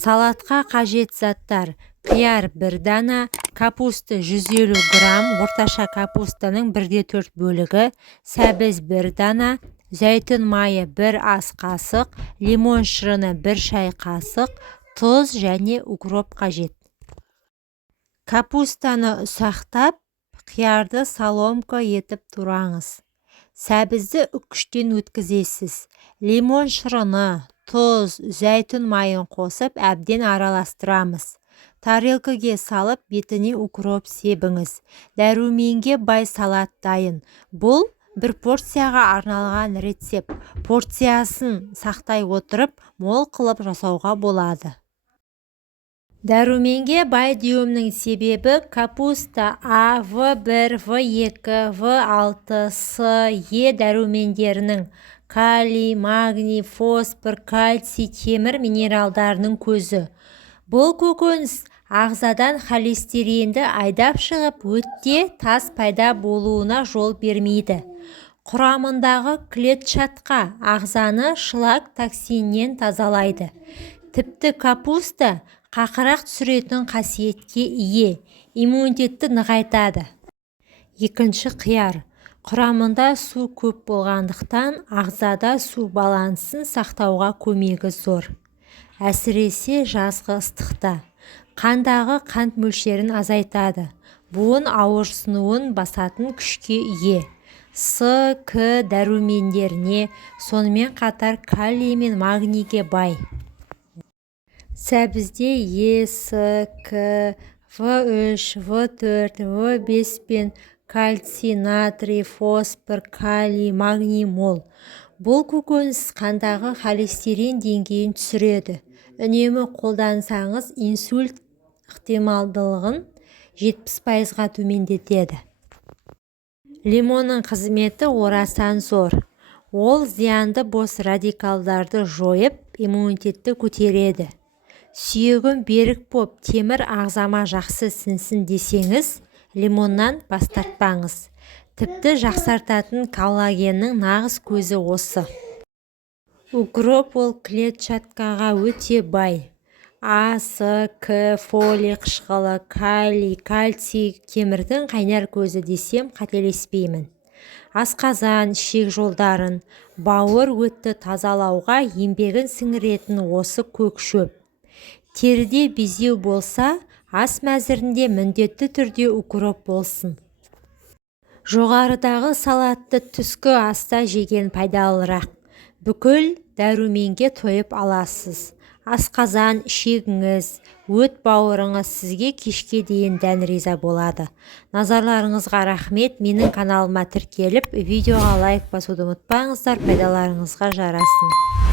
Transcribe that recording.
Салатқа қажет заттар: қияр 1 дана, капуста 150 грамм, орташа капустаның 1/4 бөлігі, сәбіз 1 дана, зәйтүн майы 1 ас қасық, лимон шырыны 1 шай қасық, тұз және укроп қажет. Капустаны ұсақтап, қиярды соломка етіп тураңыз. Сәбізді үккіштен өткізесіз. Лимон шырыны, тұз, зәйтүн майын қосып, әбден араластырамыз. Тарелкаге салып, бетіне укроп себіңіз. Дәруменге бай салат дайын. Бұл бір порцияға арналған рецепт. Порциясын сақтай отырып, мол қылып жасауға болады. Дәруменге бай деуімнің себебі капуста А, В1, В2, В6, С, Е дәрумендерінің калий, магний, фосфор, кальций, темір минералдарының көзі. Бұл көкөніс ағзадан холестеринді айдап шығып, өтте тас пайда болуына жол бермейді. Құрамындағы клетчатқа ағзаны шлак токсиннен тазалайды. Тіпті капуста қақырақ түсіретін қасиетке ие, иммунитетті нығайтады. Екінші қияр. Құрамында су көп болғандықтан ағзада су балансын сақтауға көмегі зор. Әсіресе жазғы ыстықта. Қандағы қант мөлшерін азайтады. Буын ауырсынуын басатын күшке ие. С, К дәрумендеріне, сонымен қатар калий мен магнийге бай. Сәбізде Е, С, К, В3, В4, В5 пен кальций, натрий, фосфор, калий, магний мол. Бұл көкөніс қандағы холестерин деңгейін түсіреді. Үнемі қолдансаңыз, инсульт ықтималдылығын 70%-ға төмендетеді. Лимонның қызметі орасан зор. Ол зиянды бос радикалдарды жойып, иммунитетті көтереді. Сүйегім берік боп, темір ағзама жақсы сіңсін десеңіз, лимоннан бастатпаңыз. Тіпті жақсартатын коллагеннің нағыз көзі осы. Укроп ол клетчаткаға өте бай. А, С, К, фолий қышқылы, калий, кальций, темірдің қайнар көзі десем қателеспеймін. Асқазан, ішек жолдарын, бауыр өтті тазалауға еңбегін сіңіретін осы көк шөп. Теріде безеу болса, ас мәзірінде міндетті түрде укроп болсын. Жоғарыдағы салатты түскі аста жеген пайдалырақ. Бүкіл дәруменге тойып аласыз. Асқазан, ішегіңіз, өт бауырыңыз сізге кешке дейін дән риза болады. Назарларыңызға рахмет. Менің каналыма тіркеліп, видеоға лайк басуды ұмытпаңыздар, пайдаларыңызға жарасын.